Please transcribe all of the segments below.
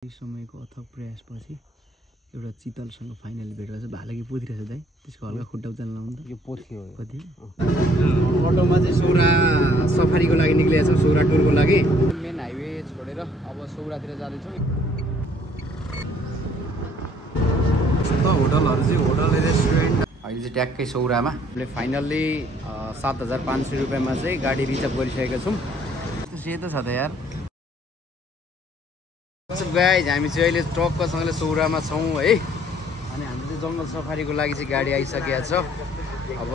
समयको अथक प्रयासपछि एउटा चितलसँग फाइनली भेट भएछ। भालुकी पोथिरहेछ दाइ, त्यसको हल्का खुट्टा उचाल्न लाउनु त। यो पोथी हो। कति अटोमा चाहिँ सौरा सफारीको लागि निक्लिएको छौँ, सौरा टुरको लागि। मेन हाइवे छोडेर अब सौरातिर जाँदैछौँ। यस्तो होटलहरू चाहिँ होटल रेस्टुरेन्ट अहिले चाहिँ ट्याक्कै सौरामा फाइनल्ली 7500 रुपियाँमा चाहिँ गाडी रिजर्भ गरिसकेका छौँ। सेतो छ त यार। गाइज हामी चाहिँ अहिले ट्रक्कसँगले सौरामा छौँ है। अनि हाम्रो चाहिँ जङ्गल सफारीको लागि चाहिँ गाडी आइसकेको छ। अब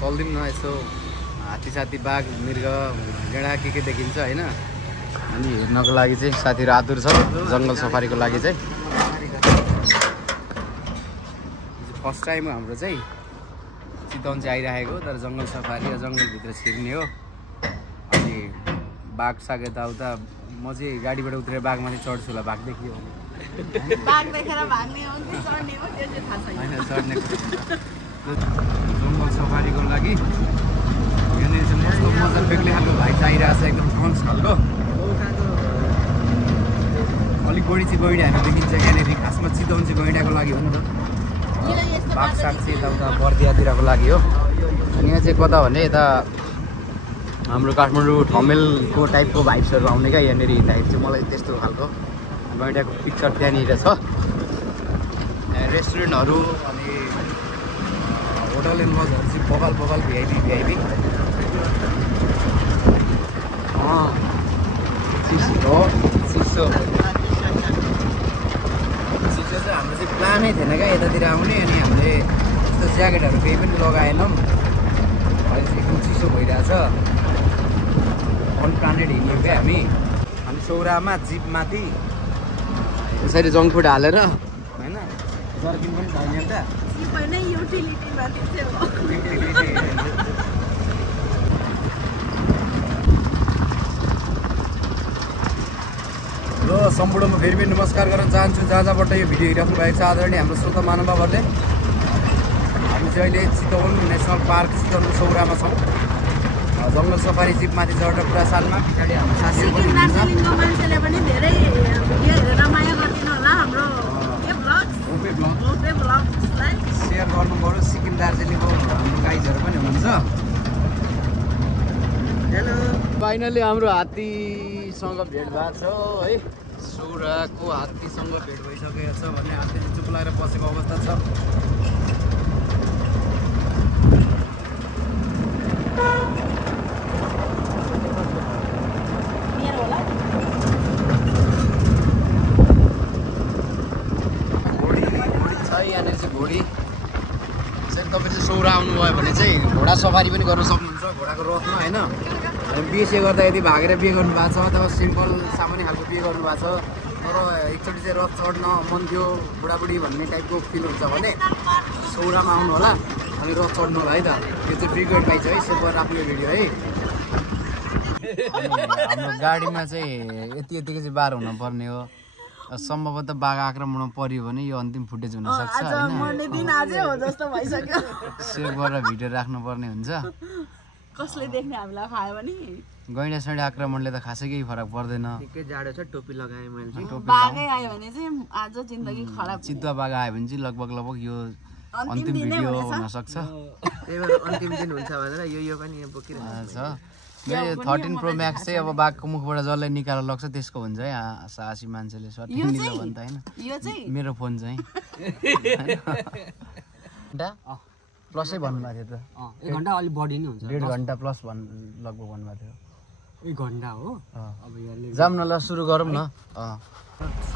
चल्दिउँ न, यसो हात्ती साथी बाघ मृग गेडा के देखिन्छ होइन। अनि हेर्नको लागि चाहिँ साथीहरू आतुर छ जङ्गल सफारीको लागि चाहिँ। फर्स्ट टाइम हो हाम्रो चाहिँ चितवन चाहिँ आइरहेको, तर जङ्गल सफारी जङ्गलभित्र छिर्ने हो। अनि बाघ साग यताउता म चाहिँ गाडीबाट उत्रेर बाघमाथि चढ्छु होला, बाघ देखियो भने। बाघ देखेर भाग्ने हो कि चढ्ने हो त्यो चाहिँ थाहा छैन। होइन चढ्ने जङ्गल सफारीको लागि यहाँनिर चाहिँ मस्तो मजा बेग्लै खालको भाइ चाहिरहेको छ, एकदम फन्स खालको। अलिक बढी चाहिँ गैँडाहरू देखिन्छ यहाँनिर। खासमा चितवन चाहिँ गैँडाको लागि हो नि त, बाघ साग चाहिँ यताउता बर्दियातिरको लागि हो। अनि यहाँ चाहिँ कता भने यता हाम्रो काठमाडौँ ठमेलको टाइपको भाइब्सहरू आउने क्या यहाँनिर। टाइप चाहिँ मलाई त्यस्तो खालको गैँडाको पिक्चर त्यहाँनिर छ। रेस्टुरेन्टहरू अनि होटल एन्ड लजहरू चाहिँ बबाल भिआइपी चिसो चाहिँ हाम्रो चाहिँ प्लानै थिएन क्या यतातिर आउने। अनि हामीले यस्तो ज्याकेटहरू केही पनि लगाएनौँ। अहिले चाहिँ एकदम चिसो भइरहेछ। अनप्लानेड हिँड्यौँ क्या हामी सौरामा जिपमाथि यसरी जङ्क फुड हालेर होइन। जर्किन पनि छैन एउटा र सम्पूर्णमा फेरि पनि नमस्कार गर्न चाहन्छु जहाँ जहाँबाट यो भिडियो हेरिराख्नु भएको छ आदरणीय हाम्रो श्रोता महानुभावहरूले। हामी चाहिँ अहिले चितवन नेसनल पार्क चितवनको सौरामा छौँ। जङ्गल सफारी जिपमाथि चढेर पुरा सालमा पछाडि हाम्रो साथीहरू पनि दार्जिलिङको मान्छेले पनि धेरै रमाइलो गरिदिनु होला हाम्रो ब्लग्सलाई सेयर गर्नु पऱ्यो। सिक्किम दार्जिलिङको हाम्रो गाइजहरू पनि हुनुहुन्छ। हेलो, फाइनली हाम्रो हात्तीसँग भेट भएको छ है। सौराको हात्तीसँग भेट भइसकेको छ भने हात्तीले चुप लगाएर बसेको अवस्था छ। यहाँनिर चाहिँ घोडी चाहिँ तपाईँ चाहिँ सौरा आउनुभयो भने चाहिँ घोडा सफारी पनि गर्न सक्नुहुन्छ, घोडाको रथमा होइन। बिहे गर्दा यदि भागेर बिहे गर्नुभएको छ अथवा सिम्पल सामान्य खालको बिहे गर्नुभएको छ, तर एकचोटि चाहिँ रथ चढ्न मन थियो बुढाबुढी भन्ने टाइपको फिल हुन्छ भने सौरामा आउनु होला अनि रथ चढ्नु होला है त। त्यो चाहिँ फ्रिक्वेन्ट पाइन्छ है, सेभ गरेर आफ्नो भिडियो है। हाम्रो गाडीमा चाहिँ यतिको चाहिँ बार हुनुपर्ने हो। सम्भवतः बाघ आक्रमणमा पर्यो भने यो अन्तिम फुटेज हुनसक्छ होइन। सेभ गरेर भिडियो राख्नुपर्ने हुन्छ। कसले देख्ने हामीलाई खायो भने गैँडा सैँडा आक्रमणले त खासै केही फरक पर्दैन। निकै जाडो छ, टोपी लगाएँ मैले चाहिँ। बाघै आयो भने चाहिँ आज जिन्दगी खराब। चितुवा बाघ आयो भने चाहिँ लगभग यो अन्तिम भिडियो हुनसक्छ। त्यही भएर अन्तिम दिन हुन्छ भनेर यो पनि बोकिरहेको छ। मेरो 13 प्रो म्याक्स चाहिँ अब बाघको मुखबाट जसले निकालेर लग्छ त्यसको हुन्छ है। साहसी मान्छेले सट्टै निलो भन्छ होइन। मेरो फोन चाहिँ प्लसै भन्नुभएको थियो त। 1 घन्टा अलिक बढी नै हुन्छ, 1.5 घन्टा प्लस लगभग भन्नुभएको थियो। 1 घन्टा हो। अब यहाँले जाम न, ल सुरु गरौँ न।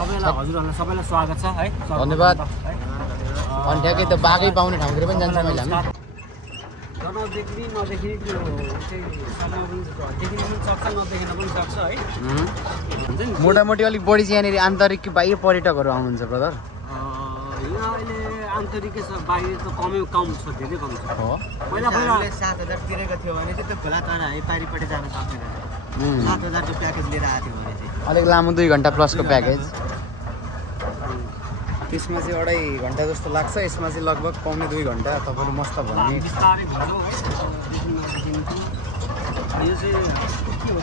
सबैलाई हजुरहरूलाई सबैलाई स्वागत छ है, धन्यवाद। अनि ठ्याक्कै त बाघै पाउने ठाउँतिर पनि जान्छ मैले हामी। नदेखि नदेखि त्यो चाहिँ देखिन पनि सक्छ, नदेखिन पनि सक्छ है। हुन्छ नि मोटामोटी अलिक बढी चाहिँ यहाँनिर आन्तरिक कि बाह्य पर्यटकहरू आउनुहुन्छ ब्रदर? यहाँ अहिले आन्तरिक बाहिर त कम छ, धेरै कम छ। पहिला 7,000 तिरेको थियो भने चाहिँ त्यो खोला तर है पारिपट्टि जान सक्दैन। 7,000 को प्याकेज लिएर आएको थियो भने चाहिँ अलिक लामो 2 घन्टा प्लसको प्याकेज। त्यसमा चाहिँ 2.5 घन्टा जस्तो लाग्छ, यसमा चाहिँ लगभग 1.5-2 घन्टा तपाईँले मस्त भन्ने। बिस्तारै घुम्नु है, यो चाहिँ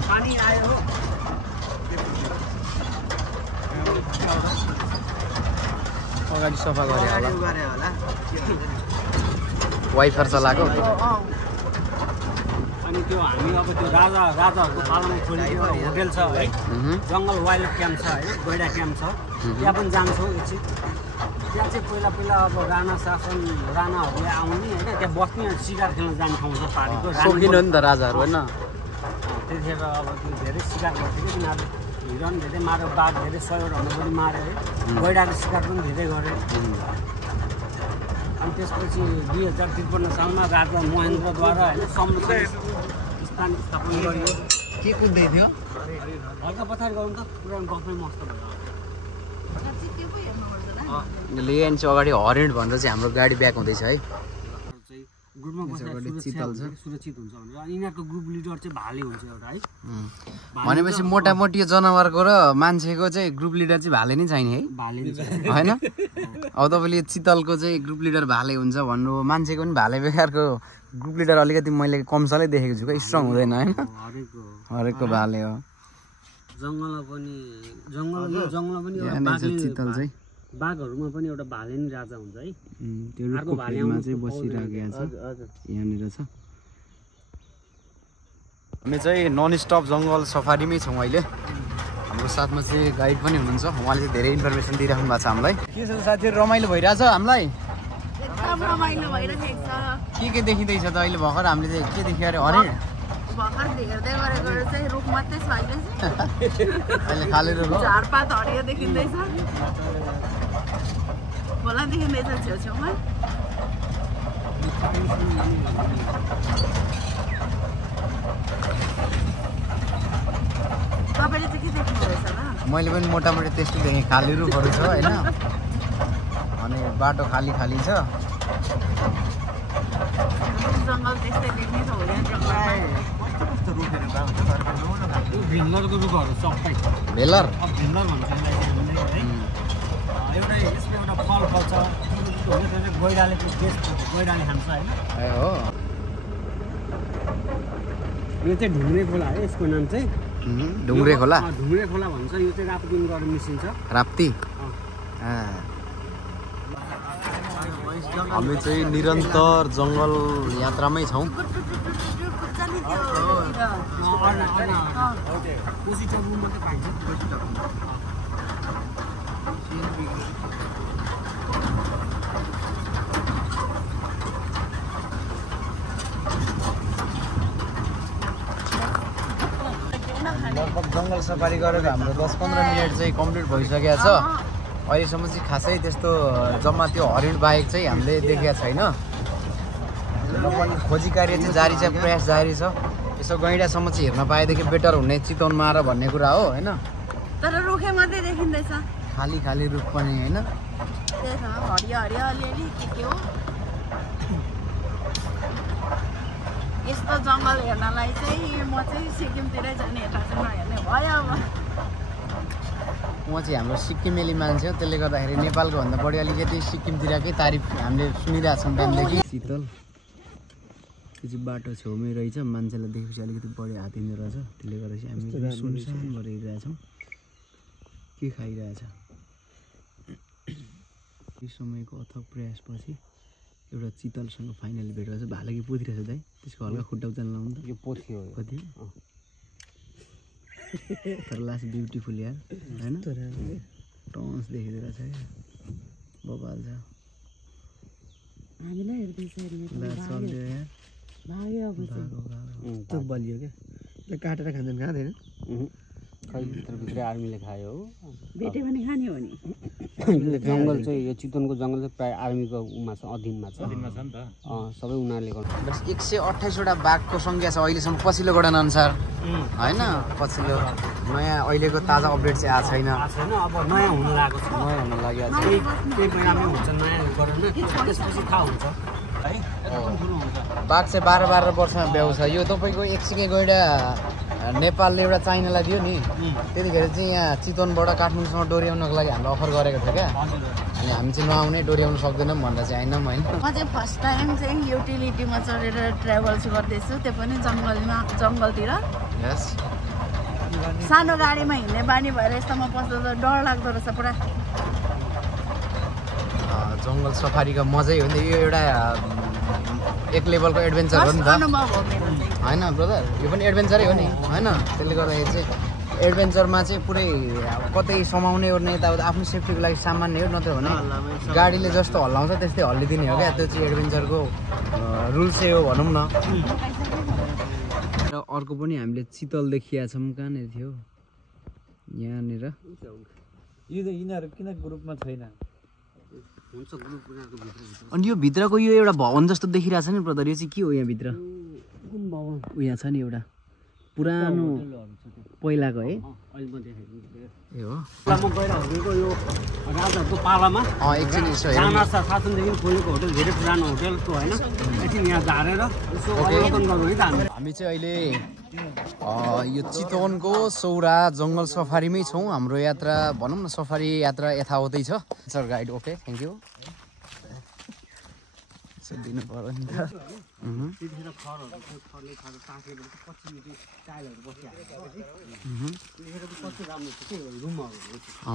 पानी आयो हो। अगाडि सफा गरे होला गरे होला वाइफर चलाएको अनि त्यो हामी अब त्यो राजाहरूको पालामा खोलेको होटेल छ है जङ्गल वाइल्ड क्याम्प छ है गैडा क्याम्प छ त्यहाँ पनि जान्छौँ एकछिन त्यहाँ चाहिँ पहिला अब राणाहरूले आउने होइन त्यहाँ बस्ने सिकार खेल्न जाने ठाउँ छ पाहाडको सकिन नि त राजाहरू होइन त्यतिखेर अब त्यो धेरै सिकार गर्थ्यो कि तिनीहरूले हिरण धेरै माऱ्यो बाघ धेरै 100 पनि माऱ्यो है गैडाको सिकार पनि धेरै गऱ्यो अनि त्यसपछि 2053 सालमा राजा महेन्द्रद्वारा होइन समुद्र स्थान स्थापना गरियो के कुद्दै थियो हल्का पछाडि गर्नु त पुरा गफमै मस्त भयो लिएन चाहिँ अगाडि हरिण भन्दा चाहिँ हाम्रो गाडी ब्याक हुँदैछ है ग्रुपमा बसेर सुरक्षित हुन्छ भनेर अनि यिनीहरूको ग्रुप लिडर चाहिँ भाले हुन्छ एउटा है भनेपछि मोटामोटी जनावरको र मान्छेको चाहिँ ग्रुप लिडर चाहिँ भाले नै चाहिने है भाले होइन अब तपाईँले चितलको चाहिँ ग्रुप लिडर भाले हुन्छ भन्नु मान्छेको पनि भाले बेकारको ग्रुप लिडर अलिकति मैले कमसलै देखेको छु क्या स्ट्रङ हुँदैन होइन हरेकको भाले हो जङ्गलमा पनि चितल चाहिँ बाघहरूमा पनि एउटा भाले नै राजा हुन्छ है त्यो रुखको फेदमा चाहिँ बसिरहेको छ यहाँनिर छ हामी चाहिँ नन स्टप जङ्गल सफारीमै छौँ अहिले हाम्रो साथमा चाहिँ गाइड पनि हुनुहुन्छ उहाँले चाहिँ धेरै इन्फर्मेसन दिइराख्नु भएको छ हामीलाई के छ साथीहरू रमाइलो भइरहेछ हामीलाई एकदम रमाइलो भइरहेको छ के देखिँदैछ त अहिले भर्खर हामीले चाहिँ के देखियो अरे हरिण भर्खर हेर्दै गरेको चाहिँ रुख मात्रै छ अहिले अहिले खाली रुख हो झारपात हरियो देखिँदैछ खोला देखिँदैछ छेउछेउमा तपाईँले चाहिँ के देख्नुहुँदैछ ल मैले पनि मोटामोटी त्यस्तो देखेँ खाली रुखहरू छ होइन अनि बाटो खाली खाली छ जङ्गल त्यस्तै देख्ने त हो यहाँ जङ्गलमा भिन्नरको रुखहरू सबै भेलर भिन्नर भन्छ एउटा यसमा एउटा फल फल्छ गैडाले गैडाले खान्छ होइन हो यो चाहिँ ढुङ्ग्रे खोला है यसको नाम चाहिँ ढुङ्ग्रे खोला ढुङ्ग्रे खोला भन्छ यो चाहिँ राफ्टिङ गरेर मिसिन्छ राप्ती हामी चाहिँ निरन्तर जङ्गल यात्रामै छौँ लगभग जङ्गल सफारी गरेर हाम्रो 10-15 मिनट चाहिँ कम्प्लिट भइसकेको छ अहिलेसम्म चाहिँ खासै त्यस्तो जम्मा त्यो हरिण बाहेक चाहिँ हामीले देखेका छैन खोजी कार्य चाहिँ जारी छ प्रयास जारी छ यसो गैँडासम्म चाहिँ हेर्न पाएदेखि बेटर हुने चितवनमा र भन्ने कुरा हो होइन तर रुखे मात्रै देखिँदैछ खाली खाली रुख पनि होइन त्यही छ हरियो हरियो अलिअलि के हो यस्तो जङ्गल हेर्नलाई चाहिँ म चाहिँ सिक्किमतिरै जाने यता चाहिँ नहेर्ने भयो अब म चाहिँ हाम्रो सिक्किमेली मान्छे हो त्यसले गर्दाखेरि नेपालको भन्दा बढी अलिकति सिक्किमतिरकै तारिफ हामीले सुनिरहेको छौँ बिहानदेखि शीतल त्यो चाहिँ बाटो छेउमै रहेछ मान्छेलाई देखेपछि अलिकति बढी हातिँदो रहेछ त्यसले गर्दा चाहिँ हामी सुनसान गरिरहेछौँ के खाइरहेछ यो समयको अथक प्रयासपछि एउटा चितलसँग फाइनली भेट रहेछ भालुकी पोथिरहेछ दाइ त्यसको हल्का खुट्टा उचाल्न लाउनु त यो पोथी हो कति तर लास्ट ब्युटिफुल यार होइन टन्स देखिँदो रहेछ क्या बबाल छ चल्यो यार त्यो बलियो क्या त्यो काटेर खान्छन् खाँदैन खै भित्रभित्रै आर्मीले खायो हो भेट्यो भने खाने हो नि जङ्गल चाहिँ यो चितवनको जङ्गल चाहिँ प्रायः आर्मीको उमा छ अधीनमा छ नि त सबै उनीहरूले गर्छ 128वटा बाघको सङ्ख्या छ अहिलेसम्म पछिल्लो गणना अनुसार होइन पछिल्लो नयाँ अहिलेको ताजा अपडेट चाहिँ आएको छैन अब नयाँ हुन लागेको छ नयाँ हुन लागेको छ केही महिनामै हुन्छ नयाँ गरेर त्यसपछि थाहा हुन्छ है एकदम ठुलो हुन्छ बाघ चाहिँ 12-12 वर्षमा ब्याउँछ यो तपाईँको एकसिकै गैँडा नेपालले एउटा चाइनालाई दियो नि त्यतिखेर चाहिँ यहाँ चितवनबाट काठमाडौँसम्म डोर्याउनको लागि हामीले अफर गरेको थियो क्या अनि हामी चाहिँ नआउने डोर्याउनु सक्दैनौँ भनेर चाहिँ आएनौँ होइन म चाहिँ फर्स्ट टाइम चाहिँ युटिलिटीमा चढेर ट्राभल्स गर्दैछु त्यो पनि जङ्गलतिर यस सानो गाडीमा हिँड्ने बानी भएर यस्तोमा पस्दा त डर लाग्दो रहेछ पुरा। जङ्गल सफारीको मजै हो नि यो एउटा एक लेभलको एडभेन्चर हो नि त अनुभव हो मेरो चाहिँ। होइन ब्रदर, यो पनि एडभेन्चरै हो नि होइन। त्यसले गर्दाखेरि चाहिँ एडभेन्चरमा चाहिँ पुरै कतै समाउने ओर्ने यताउता आफ्नो सेफ्टीको लागि सामान्य हो, नत्र भने गाडीले जस्तो हल्लाउँछ त्यस्तै हल्लिदिने हो क्या। त्यो चाहिँ एडभेन्चरको रुल्सै हो भनौँ न। र अर्को पनि हामीले चितल देखिया छौँ, कहाँनिर थियो यहाँनिर। यिनीहरू किन ग्रुपमा छैन? अनि यो भित्रको यो एउटा भवन जस्तो देखिरहेछ नि ब्रदर, यो चाहिँ के हो यहाँभित्र? कुन भवन? यहाँ छ नि एउटा पुरानो पहिलाको है। ए हो गइरहेको यो राजाहरूको पालामा एकछिन यसो हेरौँ। राणा शासनदेखि खोलेको होटल, धेरै पुरानो होटलको होइन। एकछिन यहाँ झारेर यसो अवलोकन गरौँ है त हामी। हामी चाहिँ अहिले यो चितवनको सौरा जङ्गल सफारीमै छौँ। हाम्रो यात्रा भनौँ न सफारी यात्रा यथावतै छ। Sir guide okay, thank you. दिनु पर्यो नि त।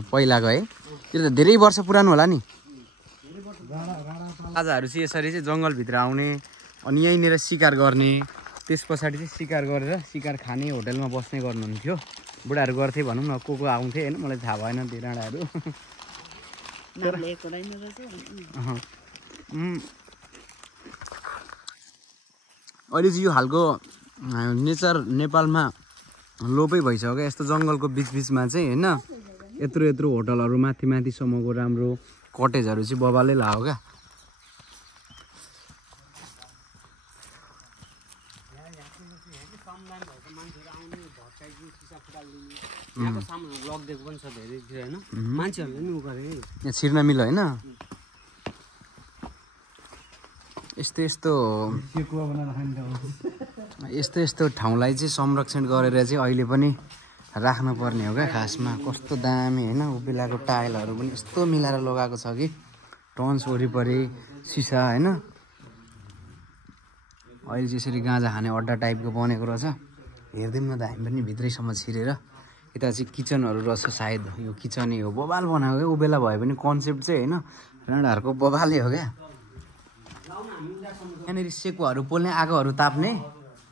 पहिलाको है, त्यो त धेरै वर्ष पुरानो होला नि। राजाहरू चाहिँ यसरी चाहिँ जङ्गलभित्र आउने अनि यहीँनिर शिकार गर्ने, त्यस पछाडि चाहिँ शिकार गरेर शिकार खाने, होटलमा बस्ने गर्नुहुन्थ्यो। बुढाहरू गर्थे भनौँ न, को आउँथे होइन, मलाई थाहा भएन त्यो डाँडाहरू। अहिले चाहिँ यो खालको नेचर नेपालमा लोपै भइसक्यो क्या। यस्तो जङ्गलको बिचबिचमा चाहिँ होइन यत्रो यत्रो होटलहरू माथि माथिसम्मको राम्रो कटेजहरू चाहिँ बबालै लाग्यो क्या। यहाँ छिर्न मिल्यो होइन। यस्तो ठाउँलाई चाहिँ संरक्षण गरेर चाहिँ अहिले पनि राख्नुपर्ने हो क्या खासमा। कस्तो दामी होइन, उभिलाको टाइलहरू पनि यस्तो मिलाएर लगाएको छ कि टन्स वरिपरि सिसा होइन। अहिले चाहिँ यसरी गाँजा खाने अड्डा टाइपको बनेको रहेछ। हेर्दैम न त हामी पनि भित्रैसम्म छिरेर। यता चाहिँ किचनहरू रहेछ सायद, यो किचनै हो। बबाल बनाएको क्या, उबेला भए पनि कन्सेप्ट चाहिँ होइन राणाहरूको बबालै हो क्या। यहाँनिर सेकुवाहरू पोल्ने, आगोहरू ताप्ने,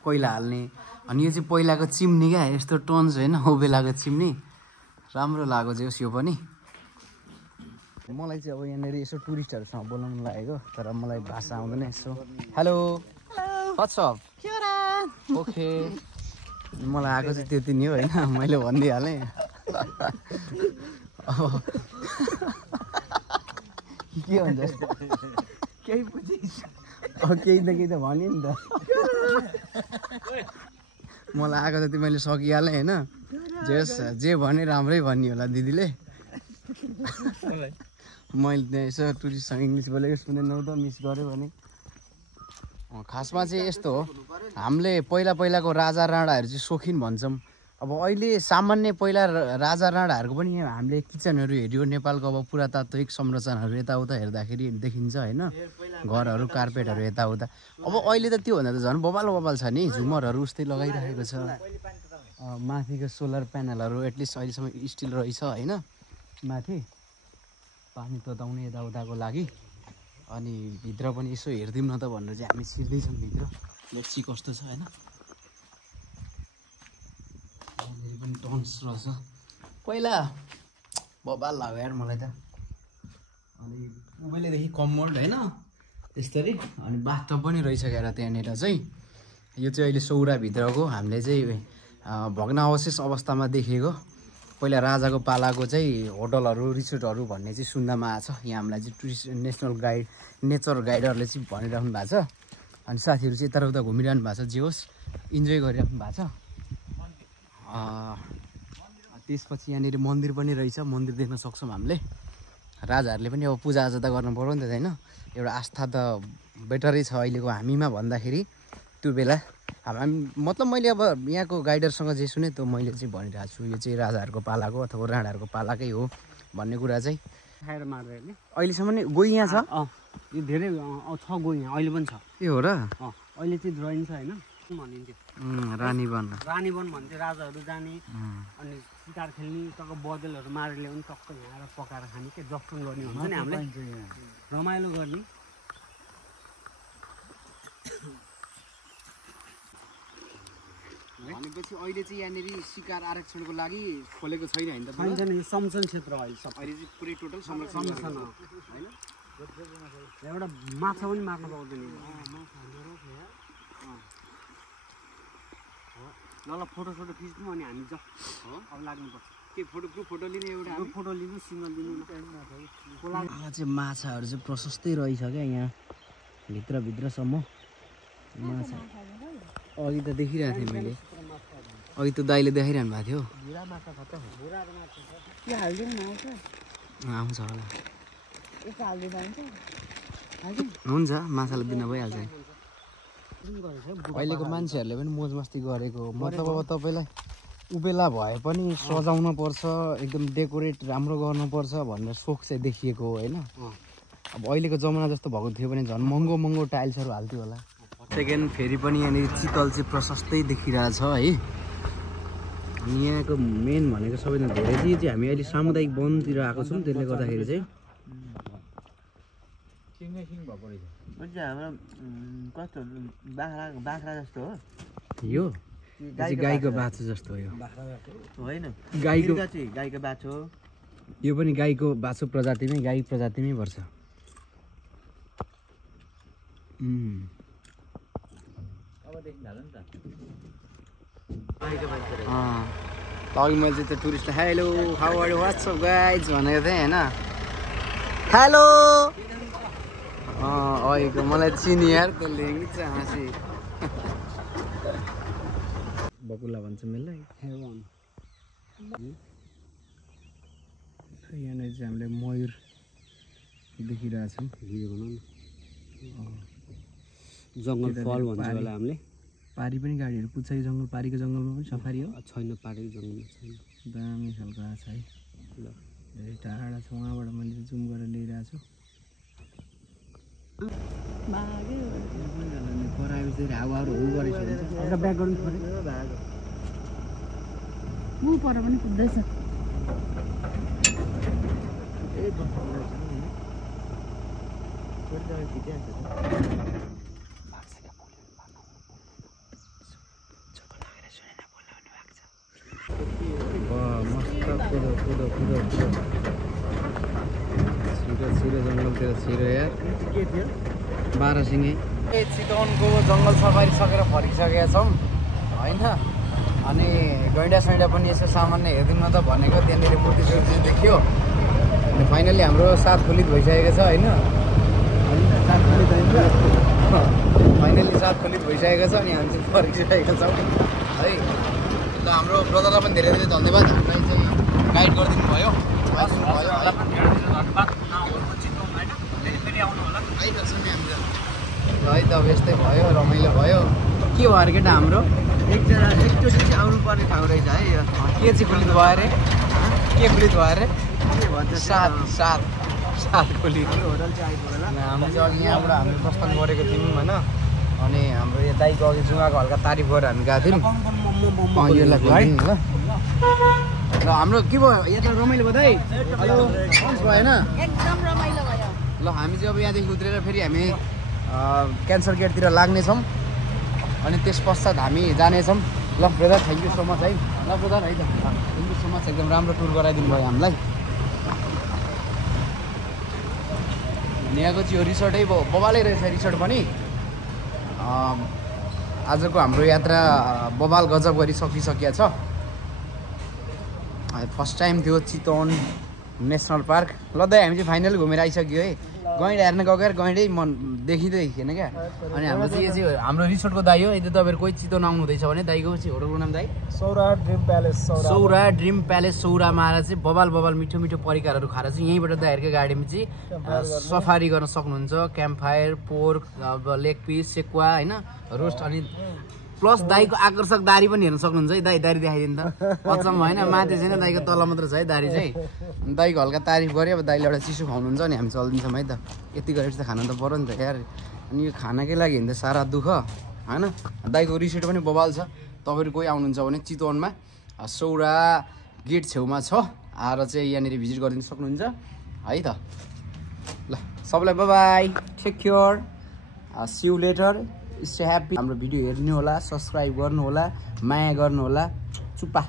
कोइला हाल्ने। अनि यो चाहिँ पहिलाको चिम्नी क्या, यस्तो टन्स होइन उबेलाको चिम्नी। राम्रो लाग्यो चाहिँ यो पनि। मलाई चाहिँ अब यहाँनिर यसो टुरिस्टहरूसँग बोलाउनु लागेको, तर मलाई भाषा आउँदैन। यसो हेलो व्हाट्स अप ओके, मलाई आएको चाहिँ त्यति नै हो होइन, मैले भनिदिइहालेँ। अब के भन्छ केही केही त भन्यो नि त। मलाई आएको जति मैले सकिहालेँ होइन। जे भने राम्रै भन्ने होला दिदीले। मैले त्यहाँ यसो टुरिस्टसँग इङ्ग्लिस बोलेको सुन्दैनौ त, मिस गऱ्यो भने। खासमा चाहिँ यस्तो हो, हामीले पहिलाको राजा राणाहरू चाहिँ सोखिन भन्छौँ। अब अहिले सामान्य पहिला राजा राणाहरूको पनि हामीले किचनहरू हेऱ्यो, नेपालको अब पुरातात्विक संरचनाहरू यताउता हेर्दाखेरि देखिन्छ होइन। घरहरू कार्पेटहरू यताउता। अब अहिले त त्योभन्दा त झन् बबाल छ नि। झुमरहरू उस्तै लगाइरहेको छ, माथिको सोलर प्यानलहरू एटलिस्ट अहिलेसम्म स्टिल रहेछ होइन माथि, पानी तताउने यताउताको लागि। अनि भित्र पनि यसो हेरिदिउँ न त भनेर चाहिँ हामी छिर्दैछौँ भित्र। लेट्सी कस्तो छ होइन। यहाँनिर पनि टन्स रहेछ, पहिला बबाल लाग्यो यार मलाई त। अनि उबेलेदेखि कम्मोल्ड होइन त्यसरी। अनि बाथटब पनि रहेछ क्या त्यहाँनिर चाहिँ। यो चाहिँ अहिले सौराभित्रको हामीले चाहिँ भग्नावशेष अवस्थामा देखेको पहिला राजाको पालाको चाहिँ होटलहरू, रिसोर्टहरू भन्ने चाहिँ सुन्दामा आएको छ। यहाँ हामीलाई चाहिँ टुरिस्ट नेसनल गाइड, नेचर गाइडरले चाहिँ भनिराख्नु भएको छ। अनि साथीहरू चाहिँ यताउता घुमिरहनु भएको छ, जे होस् इन्जोय गरिराख्नु भएको छ। त्यसपछि यहाँनिर मन्दिर पनि रहेछ, मन्दिर देख्न सक्छौँ हामीले। राजाहरूले पनि अब पूजाआजा त गर्नु पर्यो नि त होइन। एउटा आस्था त बेटरै छ अहिलेको हामीमा भन्दाखेरि। त्यो बेला मतलब मैले अब यहाँको गाइडरसँग जे सुने त्यो मैले चाहिँ भनिरहेको छु। यो चाहिँ राजाहरूको पालाको अथवा राणाहरूको पालाकै हो भन्ने कुरा चाहिँ। खाएर मार्दै नि अहिलेसम्म नै गोही यहाँ छ। यो धेरै छ गोही यहाँ अहिले पनि छ। ए हो र? अहिले चाहिँ ड्रइङ छ होइन भनिन्थ्यो। रानीवन भन्थे राजाहरू जाने अनि शिकार खेल्ने टक्क बदलहरू मारेर ल्याउने टक्क यहाँ पकाएर खाने के जक्सन गर्ने हुन्छ नि हामीले रमाइलो गर्ने भनेपछि अहिले चाहिँ यहाँनिर शिकार आरक्षणको लागि खोलेको छैन हैन त छैन यो संरक्षण क्षेत्र अहिले सब अहिले चाहिँ पुरै टोटल संरक्षण हैन एउटा माछा पनि मार्न पाउँदैन ल फोटो खिच्नु अनि हामी जाउँ अब लाग्नुपर्छ के फोटो लिने एउटा फोटो लिनु सिग्नल दिनु यहाँ चाहिँ माछाहरू चाहिँ प्रशस्तै रहेछ क्या यहाँ भित्रसम्म माछा अघि त देखिरहेको थिएँ मैले अघि त दाइले देखाइरहनु भएको थियो आउँछ होला हुन्छ माछालाई दिन भइहाल्छ अहिलेको मान्छेहरूले पनि मोज मस्ती गरेको मतलब अब तपाईँलाई उबेला भए पनि सजाउन पर्छ एकदम डेकोरेट राम्रो गर्नुपर्छ भनेर सोख चाहिँ देखिएको होइन अब अहिलेको जमाना जस्तो भएको थियो भने झन् महँगो टाइल्सहरू हाल्थ्यो होला सेकेन्ड फेरि पनि यहाँनिर चितल चाहिँ प्रशस्तै देखिरहेछ है अनि यहाँको मेन भनेको सबैभन्दा धेरै चाहिँ हामी अहिले सामुदायिक वनतिर आएको छौँ त्यसले गर्दाखेरि चाहिँ हाम्रो कस्तो बाख्रा जस्तो हो यो गाईको बाछो जस्तो हो यो होइन गाईको बाछो यो पनि गाईको बाछो प्रजातिमै गाई प्रजातिमै पर्छ अघि मैले चाहिँ त्यो टुरिस्टलाई hello how are you what's up guys भनेको थिएँ होइन हेलो अहिलेको मलाई चिनी यार त्यसले हाँसी बकुला भन्छ मेललाई यहाँनिर चाहिँ हामीले मयूर देखिरहेछौँ जङ्गल फल भन्छ होला हामीले पारी पनि गाडीहरू पुग्छ यो जङ्गल पारीको जङ्गलमा पनि सफारी हो छैन पारीको जङ्गलमा छैन दामी खालको आएको छ है ल धेरै टाढा छ उहाँबाट मैले जुम गरेर ल्याइरहेको छु हावाहरू हो गरेको पर पनि पुग्दैछ छिरो जङ्गलतिर छिरो यार 12 सिङे चितवनको जङ्गल सफारी सकेर फर्किसकेका छौँ होइन अनि गैँडा सैँडा पनि यसो सामान्य हेरिदिउँ न त भनेको त्यहाँनिर मूर्ति सूर्ति देखियो अनि फाइनली हाम्रो साथ खोलित भइसकेको छ होइन फाइनली साथ खोलित भइसकेको छ अनि हामी चाहिँ फर्किसकेका छौँ है ल हाम्रो ब्रदरलाई पनि धेरै धेरै धन्यवाद हामीलाई चाहिँ गाइड गरिदिनु भयो है त अब यस्तै भयो रमाइलो भयो के भयो अरे केटा हाम्रो एकचोटि चाहिँ आउनु पर्ने ठाउँ रहेछ है के चाहिँ खोलित भयो अरे के खोलित भयो अरे सात खोलित होटल चाहिँ आइपुग्यो हाम्रो चाहिँ अघि यहाँबाट हामी प्रस्थान गरेको थियौँ होइन अनि हाम्रो यो दाइको अघि जुगाको हल्का तारिफ गरेर हामी गएको थियौँ यसलाई खोलिदिउँ ल हाम्रो के भयो यता रमाइलो भयो दाइ हेलो भएन एकदम रमाइलो भयो ल हामी चाहिँ अब यहाँदेखि उत्रेर फेरि हामी क्यान्सर गेटतिर लाग्नेछौँ अनि त्यस पश्चात हामी जानेछौँ ल brother thank you so much है ल ब्रदर है त थ्याङ्क यू सो मच एकदम राम्रो टुर गराइदिनु भयो हामीलाई यहाँको चाहिँ यो रिसोर्टै बबालै रहेछ रिसोर्ट पनि आजको हाम्रो यात्रा बबाल गजब गरी सकिसकेको छ फर्स्ट टाइम थियो चितवन नेसनल पार्क ल दाइ हामी चाहिँ फाइनल घुमेर आइसक्यो है गैँडा हेर्न गएर गैँडै मन देखिँदै थिएन क्या अनि हाम्रो चाहिँ यो चाहिँ हाम्रो रिसोर्टको दाइ हो यदि तपाईँहरू कोही चितवन आउनु हुँदैछ भने दाइको चाहिँ होटलको नाम दाइ सौरा ड्रिम प्यालेस सौरामा आएर चाहिँ बबाल मिठो मिठो परिकारहरू खाएर चाहिँ यहीँबाट दाइहरूको गाडीमा चाहिँ सफारी गर्न सक्नुहुन्छ क्याम्प फायर पोर्क अब लेग पिस सेकुवा होइन रोस्ट अनि प्लस दाइको आकर्षक दारी पनि हेर्न सक्नुहुन्छ है दारी देखाइदिनु त अचम्म होइन माथि छैन दाइको तल मात्र छ है दारी चाहिँ दाइको हल्का तारिफ गऱ्यो अब दाइले एउटा चिसो खुवाउनुहुन्छ अनि हामी चलिदिन्छौँ है त यति गरेर चाहिँ खानु त पऱ्यो नि त यार अनि यो खानाकै लागि हिँड्दा सारा दुःख होइन। दाइको रिसिट पनि बबाल छ। तपाईँहरू कोही आउनुहुन्छ भने चितवनमा सौरा गेट छेउमा छ, आएर चाहिँ यहाँनिर भिजिट गरिदिनु सक्नुहुन्छ है त। ल सबैलाई bye bye, take care, see you later, stay happy. हाम्रो भिडियो हेर्नु होला, सब्सक्राइब गर्नु होला, माया गर्नु होला, चुप्पा।